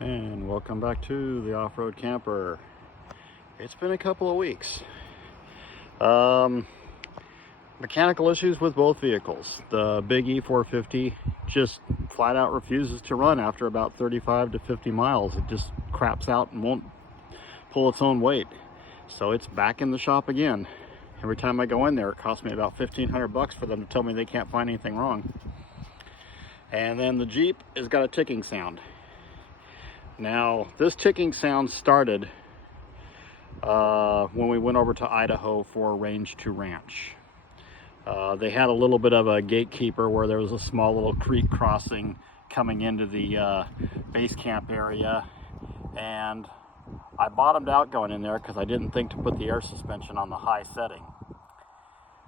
And welcome back to the off-road camper. It's been a couple of weeks. Mechanical issues with both vehicles. The big E450 just flat out refuses to run after about 35 to 50 miles. It just craps out and won't pull its own weight. So it's back in the shop again. Every time I go in there, it costs me about $1,500 for them to tell me they can't find anything wrong. And then the Jeep has got a ticking sound. Now, this ticking sound started when we went over to Idaho for range to ranch. They had a little bit of a gatekeeper where there was a small little creek crossing coming into the base camp area, and I bottomed out going in there because I didn't think to put the air suspension on the high setting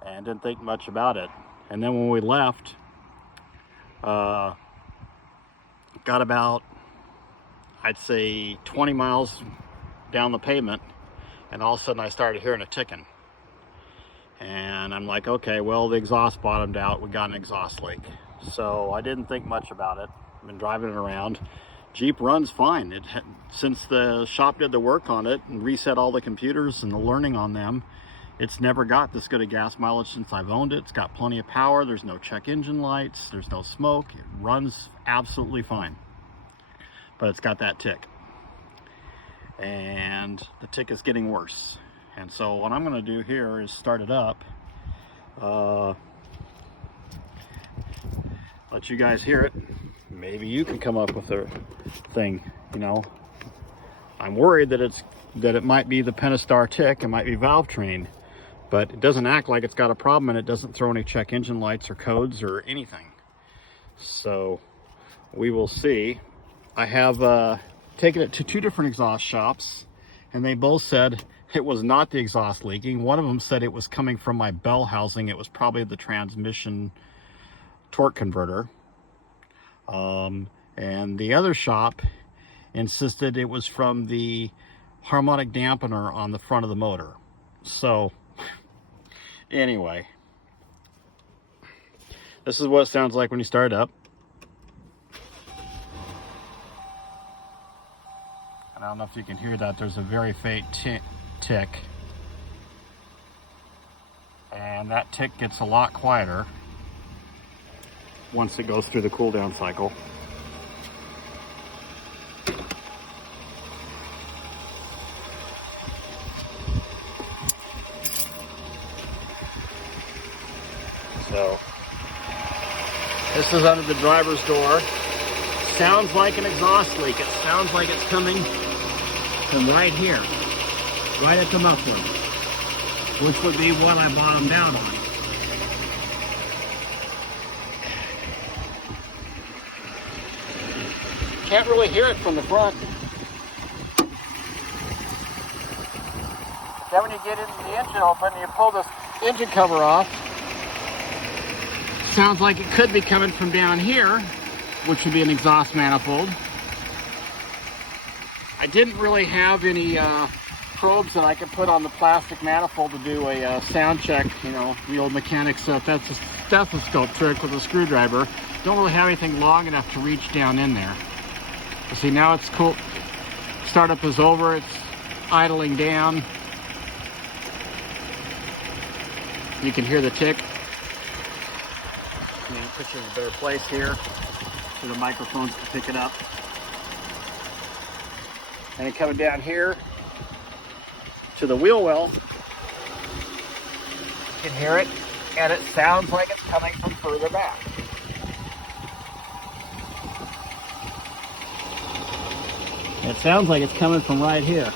and didn't think much about it. And then when we left, got about, I'd say 20 miles down the pavement, and all of a sudden I started hearing a ticking. And I'm like, okay, well, the exhaust bottomed out. We got an exhaust leak. So I didn't think much about it. I've been driving it around. Jeep runs fine. Since the shop did the work on it and reset all the computers and the learning on them, it's never got this good a gas mileage since I've owned it. It's got plenty of power. There's no check engine lights. There's no smoke. It runs absolutely fine. But it's got that tick. And the tick is getting worse. And so what I'm going to do here is start it up, let you guys hear it. Maybe you can come up with a thing, you know. I'm worried that it might be the Pentastar tick. It might be valve train, but it doesn't act like it's got a problem, and it doesn't throw any check engine lights or codes or anything. So we will see. I have taken it to two different exhaust shops, and they both said it was not the exhaust leaking. One of them said it was coming from my bell housing. It was probably the transmission torque converter. And the other shop insisted it was from the harmonic dampener on the front of the motor. So anyway, this is what it sounds like when you start it up. I don't know if you can hear that. There's a very faint tick. And that tick gets a lot quieter once it goes through the cool down cycle. So this is under the driver's door. Sounds like an exhaust leak. It sounds like it's coming from right here, right at the muffler, which would be what I bottomed out on. Can't really hear it from the front. Then when you get into the engine open, you pull this engine cover off. Sounds like it could be coming from down here, which would be an exhaust manifold. I didn't really have any probes that I could put on the plastic manifold to do a sound check. You know, the old mechanics that's a stethoscope trick with a screwdriver. Don't really have anything long enough to reach down in there. You see, now it's cool. Startup is over. It's idling down. You can hear the tick. Let me put you in a better place here for the microphones to pick it up. And then coming down here to the wheel well, you can hear it, and it sounds like it's coming from further back. It sounds like it's coming from right here.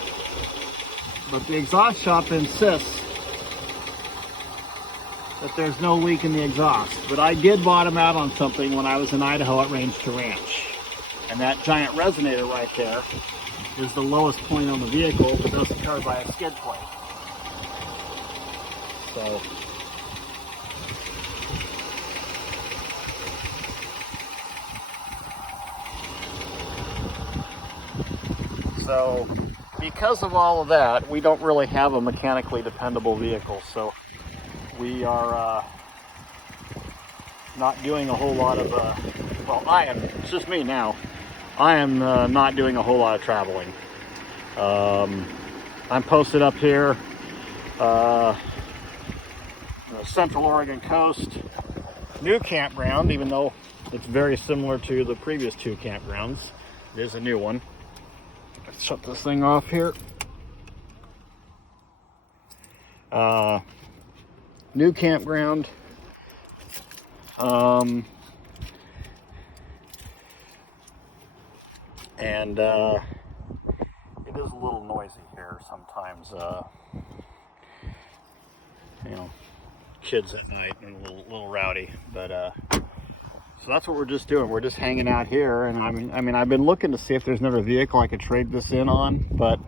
But the exhaust shop insists that there's no leak in the exhaust. But I did bottom out on something when I was in Idaho at range to ranch. And that giant resonator right there is the lowest point on the vehicle, but that's covered by a skid plate. So because of all of that, we don't really have a mechanically dependable vehicle. So we are not doing a whole lot of, well, it's just me now, I am not doing a whole lot of traveling. I'm posted up here, the Central Oregon coast, new campground, even though it's very similar to the previous two campgrounds. It is a new one. Let's shut this thing off here. New campground. And it is a little noisy here sometimes. You know, kids at night and a little rowdy. But so that's what we're just doing. We're just hanging out here, and I mean, I've been looking to see if there's another vehicle I could trade this in on, but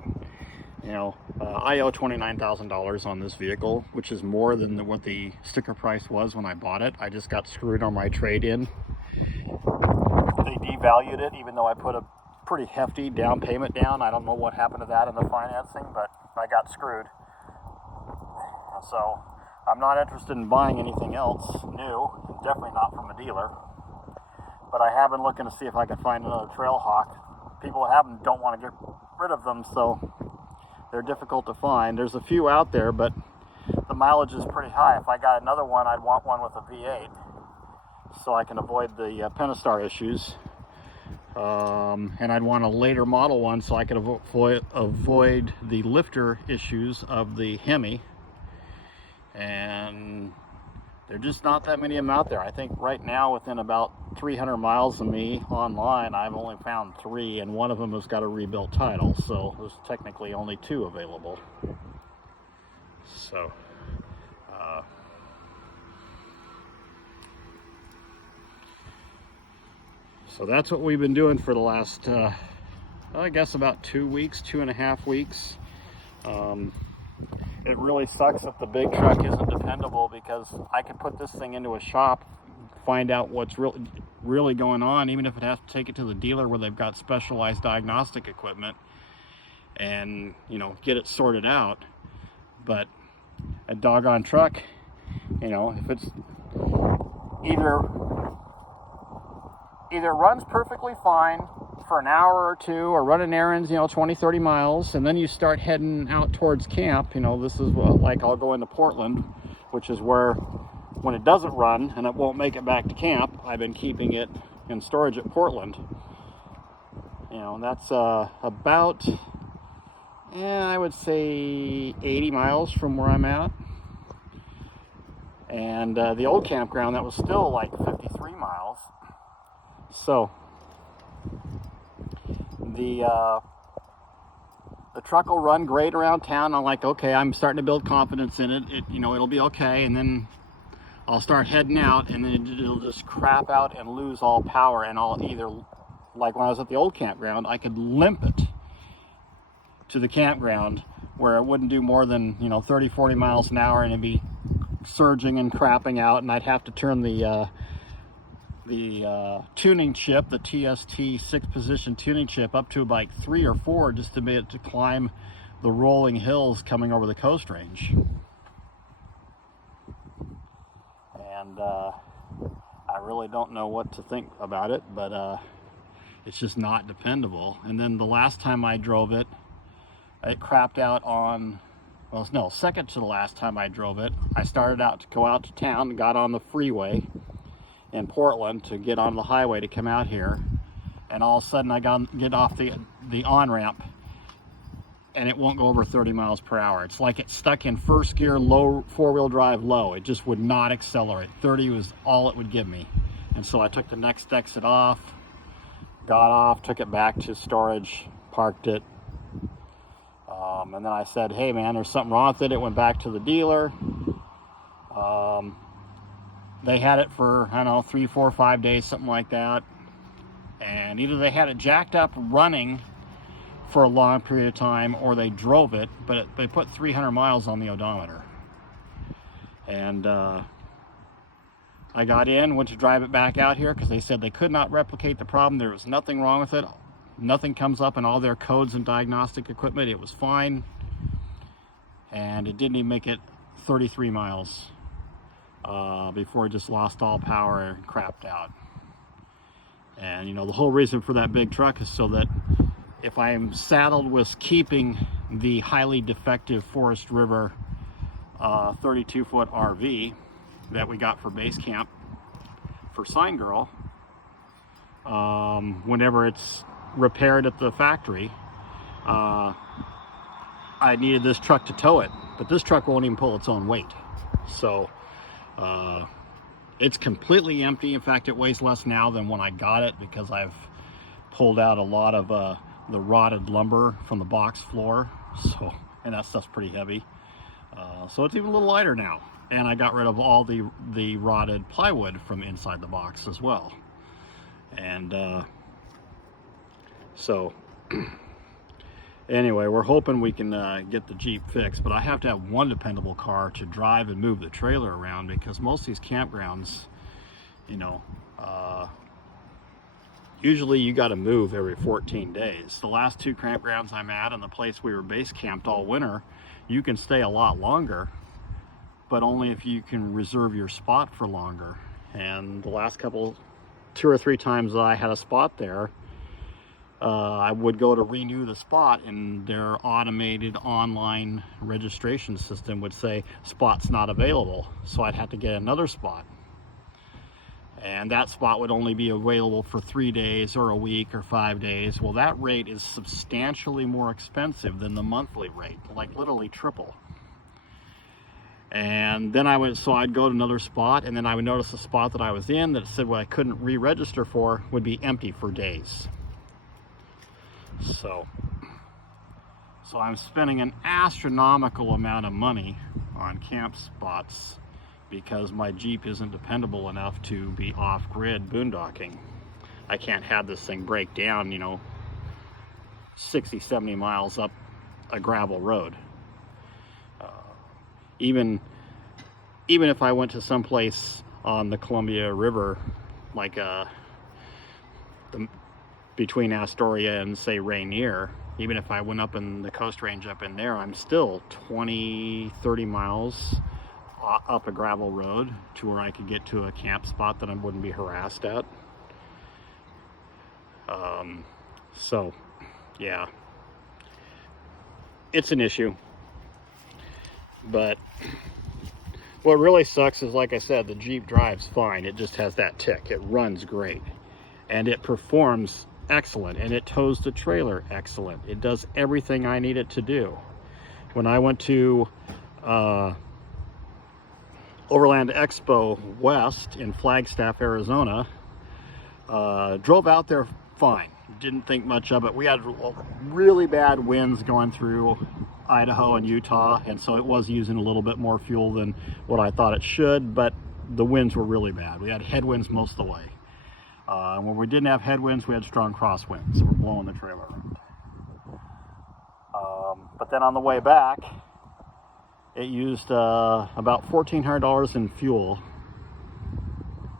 you know, I owe $29,000 on this vehicle, which is more than what the sticker price was when I bought it. I just got screwed on my trade-in. They devalued it, even though I put a pretty hefty down payment down. I don't know what happened to that in the financing, but I got screwed. So I'm not interested in buying anything else new, definitely not from a dealer. But I have been looking to see if I can find another Trailhawk. People who have them don't want to get rid of them, so they're difficult to find. There's a few out there, but the mileage is pretty high. If I got another one, I'd want one with a V8, so I can avoid the Pentastar issues. And I'd want a later model one so I could avoid the lifter issues of the Hemi. And there are just not that many of them out there. I think right now, within about 300 miles of me online, I've only found 3, and one of them has got a rebuilt title, so there's technically only 2 available. So that's what we've been doing for the last, I guess about 2.5 weeks. It really sucks that the big truck isn't dependable, because I could put this thing into a shop, find out what's really going on, even if it has to take it to the dealer where they've got specialized diagnostic equipment, and you know, get it sorted out. But a doggone truck, you know, if it's either runs perfectly fine for an hour or two, or running errands, you know, 20-30 miles, and then you start heading out towards camp. You know, this is what, like, I'll go into Portland, which is where, when it doesn't run and it won't make it back to camp, I've been keeping it in storage at Portland. You know, that's about, I would say 80 miles from where I'm at. And the old campground, that was still like 53 miles. So the truck will run great around town. I'm like, okay, I'm starting to build confidence in it. You know, it'll be okay. And then I'll start heading out, and then it'll just crap out and lose all power. And I'll either, like when I was at the old campground, I could limp it to the campground where it wouldn't do more than, you know, 30-40 miles an hour, and it'd be surging and crapping out, and I'd have to turn the tuning chip, the TST 6-position tuning chip, up to like 3 or 4 just to be able to climb the rolling hills coming over the Coast Range. And I really don't know what to think about it, but it's just not dependable. And then the last time I drove it, it crapped out on, well, no, second to the last time I drove it, I started out to go out to town, got on the freeway in Portland to get on the highway to come out here, and all of a sudden I get off the on-ramp, and it won't go over 30 miles per hour. It's like it's stuck in first gear, low, 4-wheel drive low. It just would not accelerate. 30 was all it would give me. And so I took the next exit off, got off, took it back to storage, parked it, and then I said, hey man, there's something wrong with it. It went back to the dealer. They had it for, I don't know, 3, 4, 5 days, something like that. And either they had it jacked up running for a long period of time, or they drove it, but they put 300 miles on the odometer. And I got in, went to drive it back out here, because they said they could not replicate the problem. There was nothing wrong with it. Nothing comes up in all their codes and diagnostic equipment. It was fine. And it didn't even make it 33 miles. Before it just lost all power and crapped out. And you know, the whole reason for that big truck is so that if I am saddled with keeping the highly defective Forest River 32-foot RV that we got for base camp for Sign Girl, whenever it's repaired at the factory, I needed this truck to tow it, but this truck won't even pull its own weight. So it's completely empty. In fact, it weighs less now than when I got it, because I've pulled out a lot of the rotted lumber from the box floor. So, and that stuff's pretty heavy. So it's even a little lighter now. And I got rid of all the rotted plywood from inside the box as well. And so anyway, we're hoping we can get the Jeep fixed, but I have to have one dependable car to drive and move the trailer around, because most of these campgrounds, you know, usually you got to move every 14 days. The last 2 campgrounds I'm at and the place we were base camped all winter, you can stay a lot longer, but only if you can reserve your spot for longer. And the last 2 or 3 times that I had a spot there, I would go to renew the spot, and their automated online registration system would say spot's not available. So I'd have to get another spot, and that spot would only be available for 3 days or a week or 5 days. Well, that rate is substantially more expensive than the monthly rate, like literally triple. And then I'd go to another spot, and then I would notice the spot that I was in that said what I couldn't re-register for would be empty for days. So I'm spending an astronomical amount of money on camp spots because my Jeep isn't dependable enough to be off-grid boondocking. I can't have this thing break down, you know, 60, 70 miles up a gravel road. Even if I went to someplace on the Columbia River, like between Astoria and say Rainier, even if I went up in the Coast Range up in there, I'm still 20, 30 miles up a gravel road to where I could get to a camp spot that I wouldn't be harassed at. So yeah, it's an issue. But what really sucks is, like I said, the Jeep drives fine. It just has that tick. It runs great, and it performs excellent, and it tows the trailer excellent. It does everything I need it to do. When I went to Overland Expo West in Flagstaff, Arizona, drove out there fine. Didn't think much of it. We had really bad winds going through Idaho and Utah, and so it was using a little bit more fuel than what I thought it should, but the winds were really bad. We had headwinds most of the way. When we didn't have headwinds, we had strong crosswinds, so we're blowing the trailer around. But then on the way back, it used about $1,400 in fuel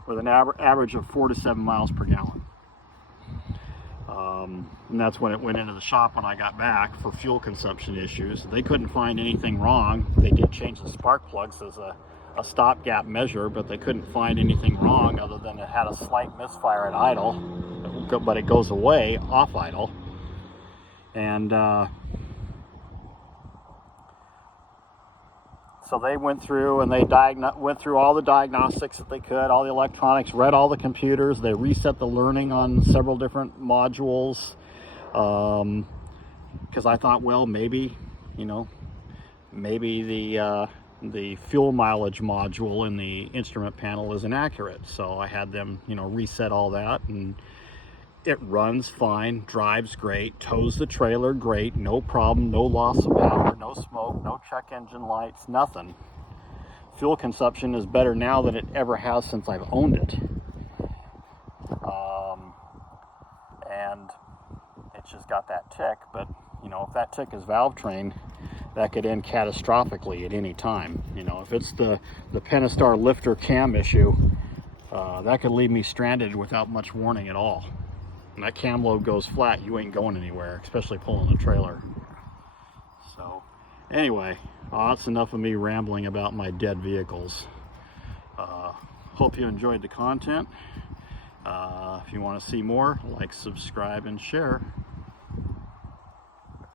with an average of 4 to 7 miles per gallon. And that's when it went into the shop when I got back for fuel consumption issues. They couldn't find anything wrong. They did change the spark plugs as a stopgap measure, but they couldn't find anything wrong other than it had a slight misfire at idle, but it goes away off idle. And so they went through and they went through all the diagnostics that they could, all the electronics, read all the computers. They reset the learning on several different modules, because I thought, well, maybe, you know, maybe the fuel mileage module in the instrument panel is inaccurate. So I had them, you know, reset all that, and it runs fine, drives great, tows the trailer great, no problem, no loss of power, no smoke, no check engine lights, nothing. Fuel consumption is better now than it ever has since I've owned it. And it's just got that tick, but you know, if that tick is valve train, that could end catastrophically at any time. You know, if it's the Pentastar lifter cam issue, that could leave me stranded without much warning at all. When that cam load goes flat, you ain't going anywhere, especially pulling a trailer. So anyway, that's enough of me rambling about my dead vehicles. Hope you enjoyed the content. If you want to see more, like, subscribe, and share.